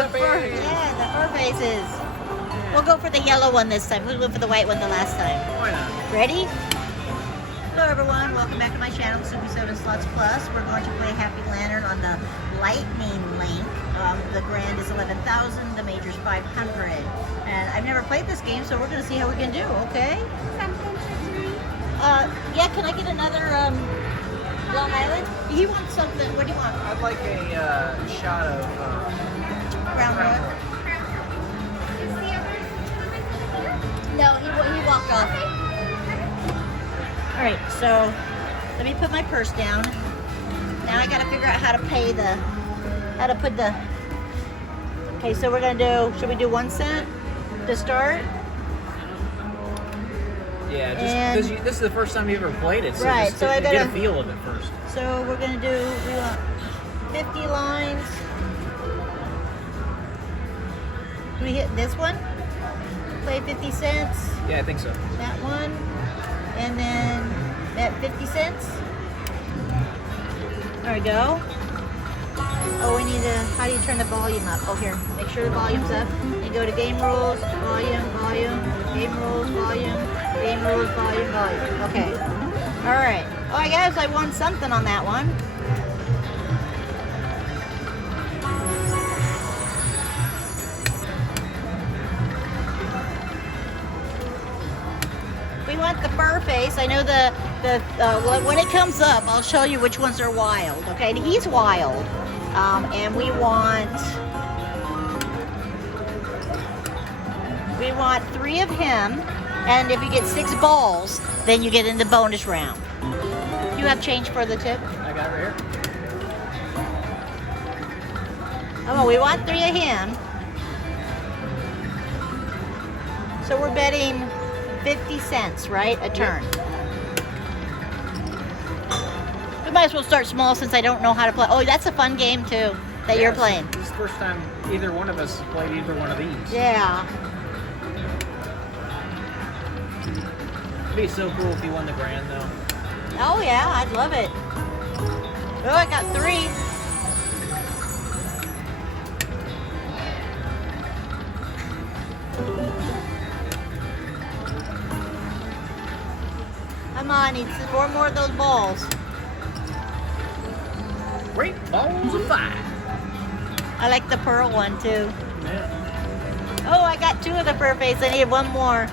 the fur faces. We'll go for the yellow one this time. We went for the white one the last time. Why not? Ready? Hello everyone, welcome back to my channel, Super 7 Slots Plus. We're going to play Happy Lantern on the Lightning Link. The grand is 11,000, the major's 500. And I've never played this game, so we're going to see how we can do, okay? Yeah, can I get another Long Island? He wants something. What do you want? I'd like a shot of Brown Rook. No, he walked off. All right, so let me put my purse down. Now I got to figure out how to pay Okay, so we're gonna do. Should we do 1 cent to start? Yeah, just because this is the first time you ever played it, so right. just So I gotta get a feel of it first. So we're gonna do. We want 50 lines. Do we hit this one? Play 50 cents. Yeah, I think so. That one, and then that 50 cents. There we go. Oh, we need to. How do you turn the volume up? Oh, here. Make sure the volume's up. You go to game rules, volume, game rules, volume, game rules, volume. Okay. All right. Oh, I guess I won something on that one. We want the fur face. I know when it comes up, I'll show you which ones are wild. Okay, and he's wild, and we want 3 of him. And if you get 6 balls, then you get in the bonus round. You have change for the tip? I got it right here. Oh, we want 3 of him. So we're betting 50 cents, right? A turn. We might as well start small since I don't know how to play. Oh, that's a fun game too that you're playing. This is the first time either one of us has played either one of these. Yeah. It'd be so cool if you won the grand though. Oh yeah, I'd love it. Oh, I got 3. Come on, need 4 more of those balls. Great balls of fire. I like the pearl one too. Yeah. Oh, I got 2 of the fur face. I need 1 more.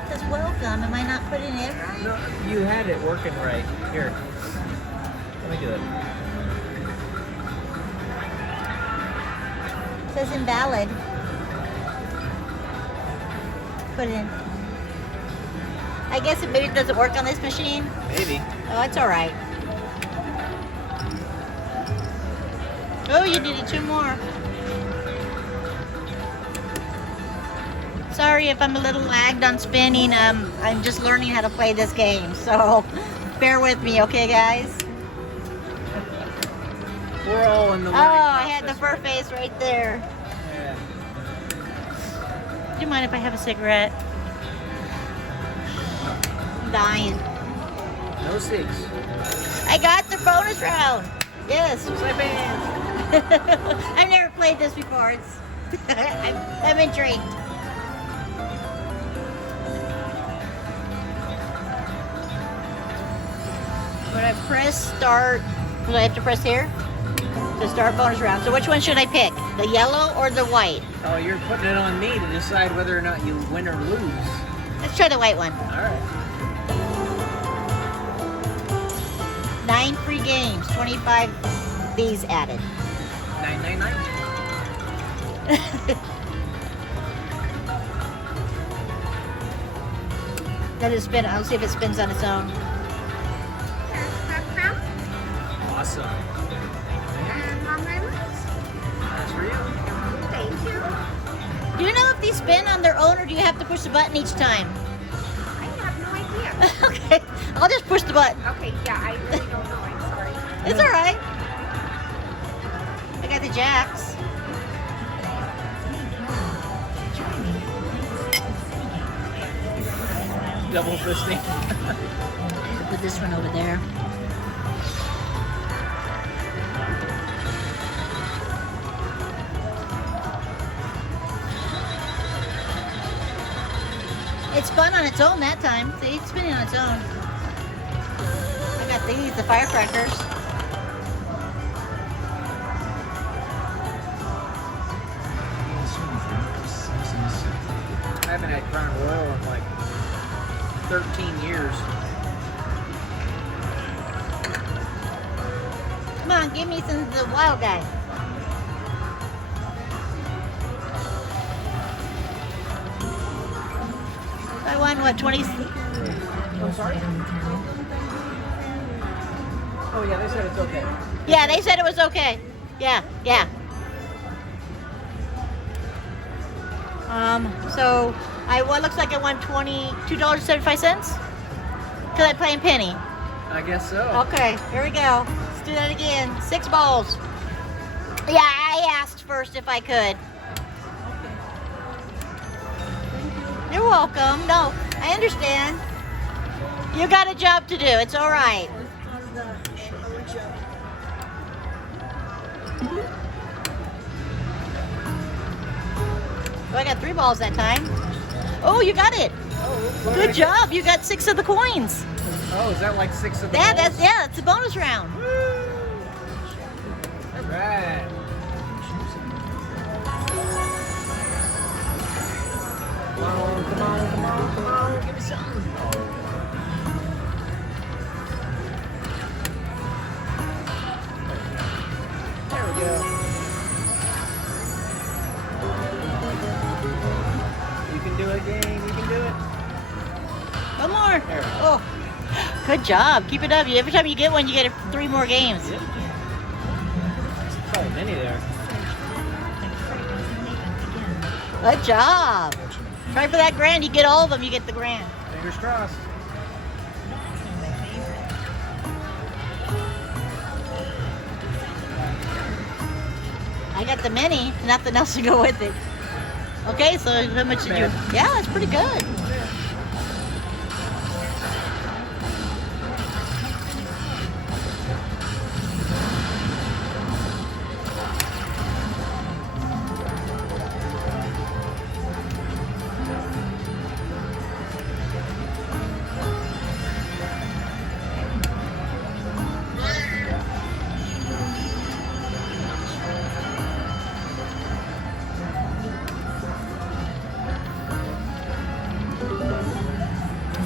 It says welcome. Am I not putting it right? No, you had it working right. Here. Let me do it. It says invalid. Put it in. I guess it maybe doesn't work on this machine. Maybe. Oh, it's all right. Oh, you needed 2 more. Sorry if I'm a little lagged on spinning. I'm just learning how to play this game, so bear with me, okay, guys? We're all in the Oh, learning I had the process, fur face right there. Yeah. Do you mind if I have a cigarette? I'm dying. No 6. I got the bonus round. Yes. Slap hands. I've never played this before. I'm intrigued. When I press start, do I have to press here? To start bonus round. So which one should I pick? The yellow or the white? Oh, you're putting it on me to decide whether or not you win or lose. Let's try the white one. All right. 9 free games, 25 these added. 999. Let it spin. I'll see if it spins on its own. Awesome. That's for you. Do you know if these spin on their own or do you have to push the button each time? I have no idea. Okay, I'll just push the button. Okay, yeah, I really don't know. I'm sorry. It's all right. I got the jacks. Double fisting. Put this one over there. It's spun on its own that time. See, it's spinning on its own. I got these, the firecrackers. I haven't had Crown Royal in like 13 years. Come on, give me some of the wild guy. I won what, 20? I'm sorry? Oh yeah, they said it's okay. Yeah, they said it was okay. Yeah. So what looks like I won $22.75 because I playing penny. I guess so. Okay, here we go. Let's do that again. 6 balls. Yeah, I asked first if I could. You're welcome. No, I understand. You got a job to do. It's all right. Oh, I got 3 balls that time. Oh, you got it. Oh, Good job. You got 6 of the coins. Oh, is that like 6 of the Yeah, balls? it's a bonus round. All right. Come on. Give me some. There we go. You can do it, gang. You can do it. One more. There we go. Oh, good job. Keep it up. Every time you get one, you get 3 more games. Yep. Probably many there. Good job. Try for that grand. You get all of them, you get the grand. Fingers crossed. I got the mini, nothing else to go with it. Okay, so how much did you? Yeah, that's pretty good.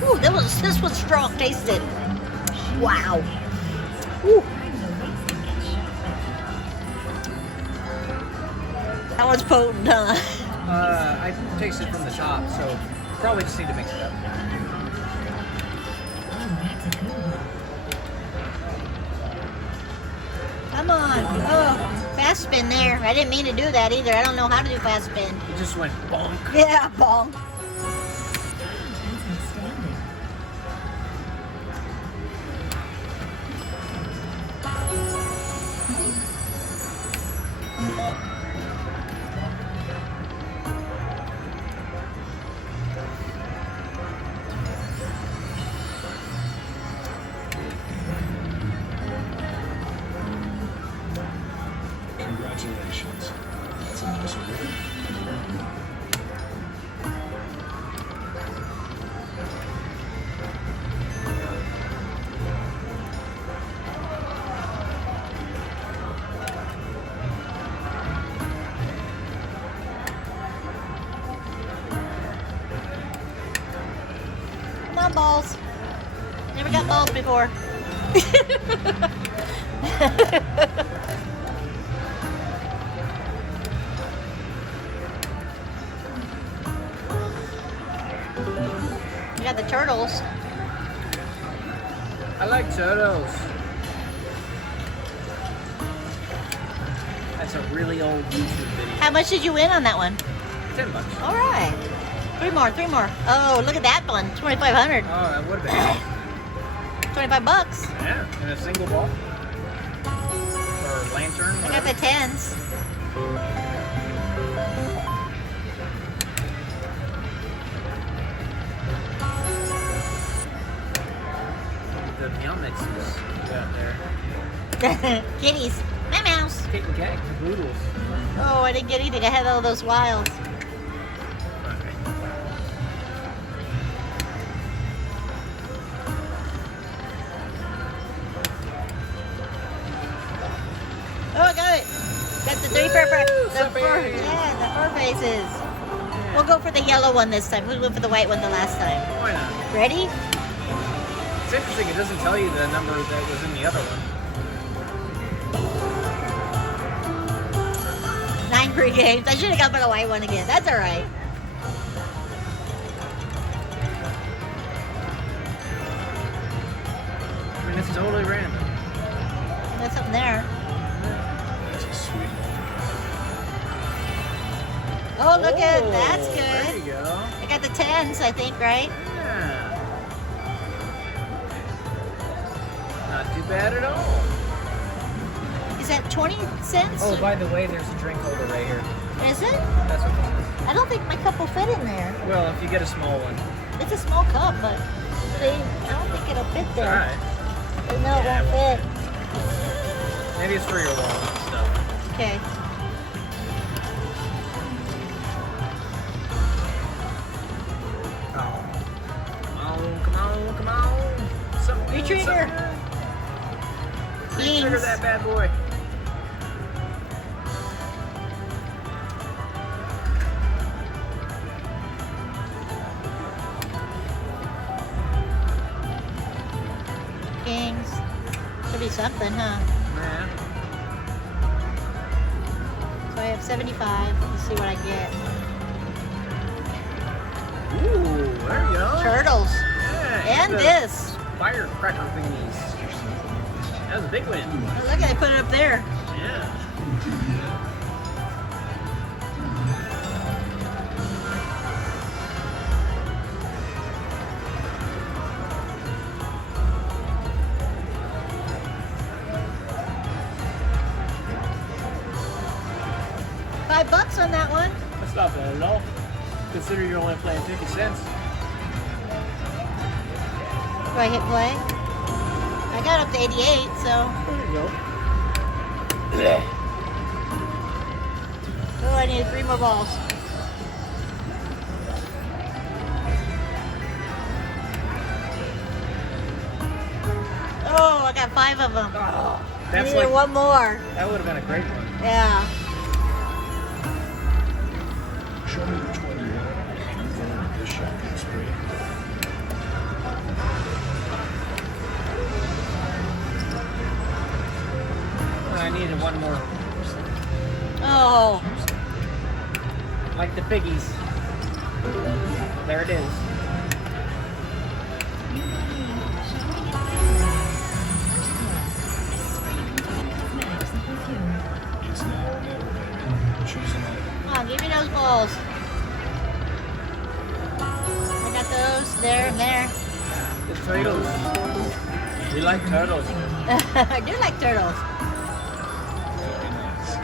Ooh, this was strong. Taste it. Wow. Ooh. That one's potent, huh? I tasted from the top, so probably just need to mix it up. Come on. Oh, fast spin there. I didn't mean to do that either. I don't know how to do fast spin. It just went bonk. Yeah, bonk. Congratulations. That's a nice win. Come on, balls. Never got balls before. You got the turtles. I like turtles. That's a really old YouTube video. How much did you win on that one? $10. All right. 3 more. Oh, look at that one. 2,500. Oh, that would have been. 25 bucks. Yeah, in a single ball. Or lantern. I got the whatever. 10s. Kitties. My mouse. Kit and cat, caboodles. Oh, I didn't get anything. I had all those wilds. Oh, I got it. Got the three fur faces. We'll go for the yellow one this time. We went for the white one the last time. Why not? Ready? It's interesting, it doesn't tell you the number that was in the other one. 9 free games. I should have gone for the white one again. That's alright. I mean, it's totally random. There's something there. That's a sweet Oh, look at Oh, that's There good. you go. I got the 10s, I think, right? Yeah. Not too bad at all. Is that 20 cents? Oh, by the way, there's a drink holder right here. Is it? That's what it I don't think my cup will fit in there. is. Well, if you get a small one. It's a small cup, but I don't think it'll fit It's there. alright. No, it Yeah, won't fit. Maybe it's for your wallet and stuff. Okay. Oh. Come on, come on. Something. Retrigger. Retrigger Beans. that bad boy. Kings. Should be something, huh? Yeah. So I have 75. Let's see what I get. Ooh, there you go. Turtles. Yeah, And the this. Firecracker thingies. That was a big win. Oh, look, I put it up there. Yeah. $5 on that one. That's not bad at all. Consider you're only playing 50 cents. Do I hit play? I got up to 88, so. There you go. Oh, I need 3 more balls. Oh, I got 5 of them. Oh, I that's needed like, one more. that would have been a great one. Yeah. Show me which one you want. I'm going with this shopping spree. I needed one more. Oh. Like the piggies. There it is. It's now or never, baby. Choose an item. Come on, give me those balls. I got those there and there. The turtles. We like turtles. I do like turtles. Very nice.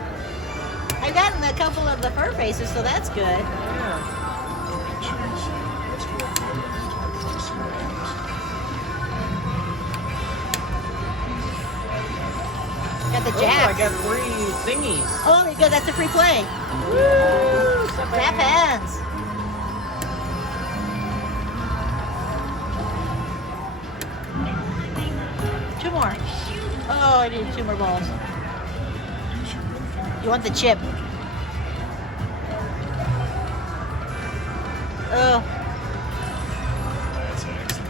I've gotten a couple of the fur faces, so that's good. Yeah. Choose. Let's go up there into the pricey range. Got the Oh, I jacks. got 3 thingies. Oh, good. That's a free play. Woo! Tap hands. Two more. Oh, I need 2 more balls. Use your ring finger. You want the chip? Oh, That's excellent.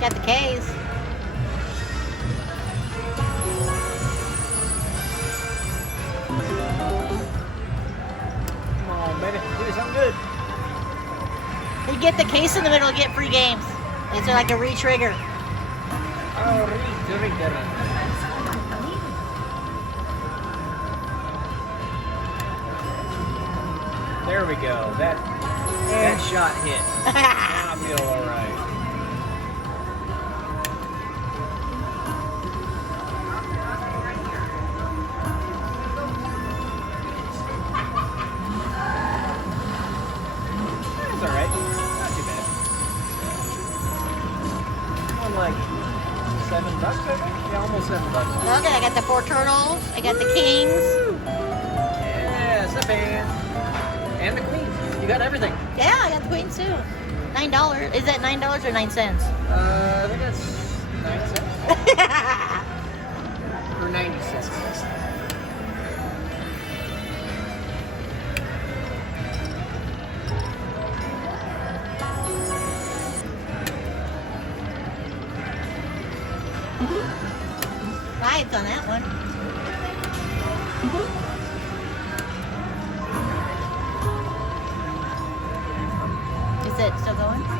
got the K's. Come on, baby. Do something good. You get the case in the middle, get free games. It's like a re-trigger. Oh, re-trigger. There we go. That shot hit. Now I feel alright. That's alright. Not too bad. More like Yeah, almost everybody. Okay, I got the 4 turtles. I got the kings. Yes, the band. And the queen. You got everything. Yeah, I got the queens too. $9. Is that $9 or 9 cents? I think that's 9 cents. Or 90 cents. Vibes on that one.